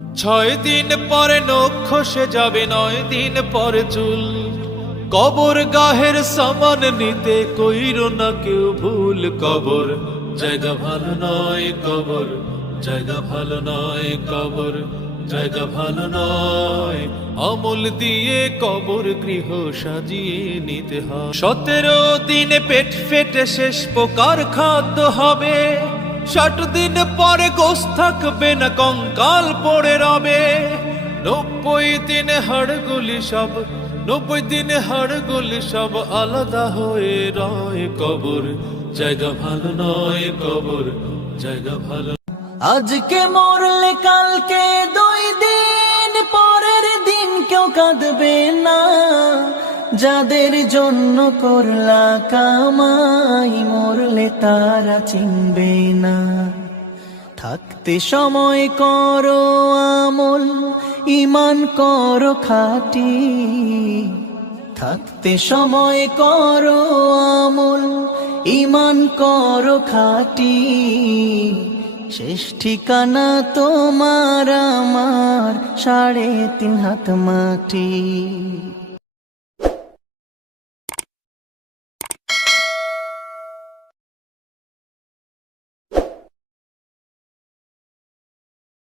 ছয় দিন পরে নখ খসে যাবে, নয় দিন পরে চুল। কবর গাহের সামান নিতে কইর না কেউ ভুল কবর। জায়গা ভালো নয় কবর, জায়গা ভালো নয় কবর, জায়গা ভালো নয়। অমল দিয়ে কবর গৃহ সাজিয়ে নিতে হয়। সতেরো দিনে পেট ফেটে শেষ প্রকার খাদ্য হবে। ষাট দিন পরে গোস থাকবে না কঙ্কাল পড়ে রবে। নব্বই দিনে হাড়গুলি সব, নব্বই দিনে হাড়গুলি সব আলাদা হয়ে রয় কবর। জায়গা ভালো নয় কবর, জায়গা ভালো আজকে মরলে কালকে দুই দিন, পরের দিন কেউ কাঁদবে না। যাদের জন্য করলা মরলে তারা চিনবে না। থাকতে সময় করো আমল ইমান করো খাটি। থাকতে সময় করো আমল ইমান করো খাটি। শেষ ঠিকানা তোমার, আমার সাড়ে তিন হাত মাটি।